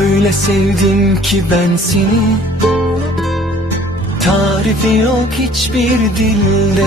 Öyle sevdim ki ben seni. Tarifi yok hiçbir dilde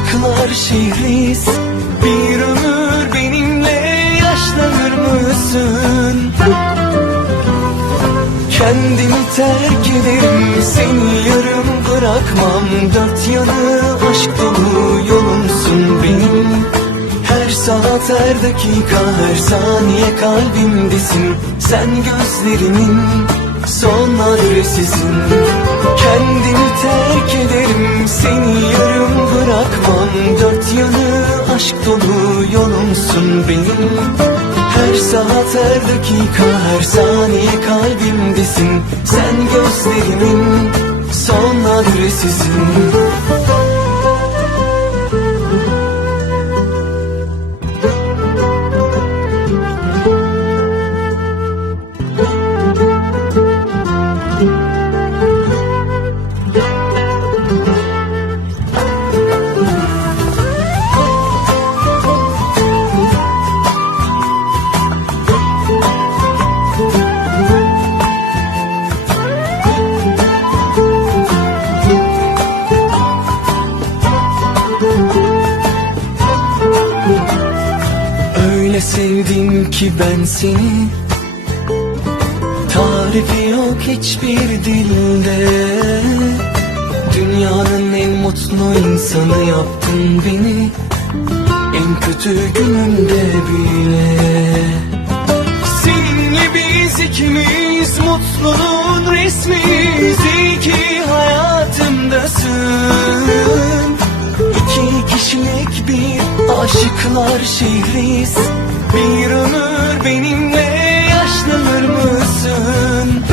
bir aşıklar şehriz Bir ömür benimle yaşlanır mısın? Kendimi terk ederim Seni yarım bırakmam. Dört yanı aşk dolu yolumsun benim. Her saat her dakika her saniye kalbimdesin. Sen gözlerimin son adresisin. Kendimi terk aşk dolu yolumsun benim. Her saat her dakika her saniye kalbimdesin. Sen gözlerimin son adresisin Sevdim ki ben seni. Tarifi yok hiçbir dilde. Dünyanın en mutlu insanı yaptın beni. En kötü günümde bile. Seninle biz ikimiz mutluluğun resmiyiz İyi ki hayatımdasın İki kişilik bir aşıklar şehriz Bir ömür benimle yaşlanır mısın?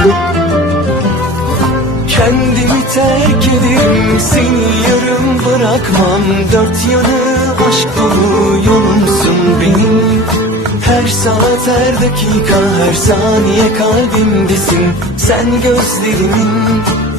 Kendimi terk ederim Seni yarım bırakmam. Dört yanı aşk dolu yolumsun benim. Her saat her dakika her saniye kalbimdesin. Sen gözlerimin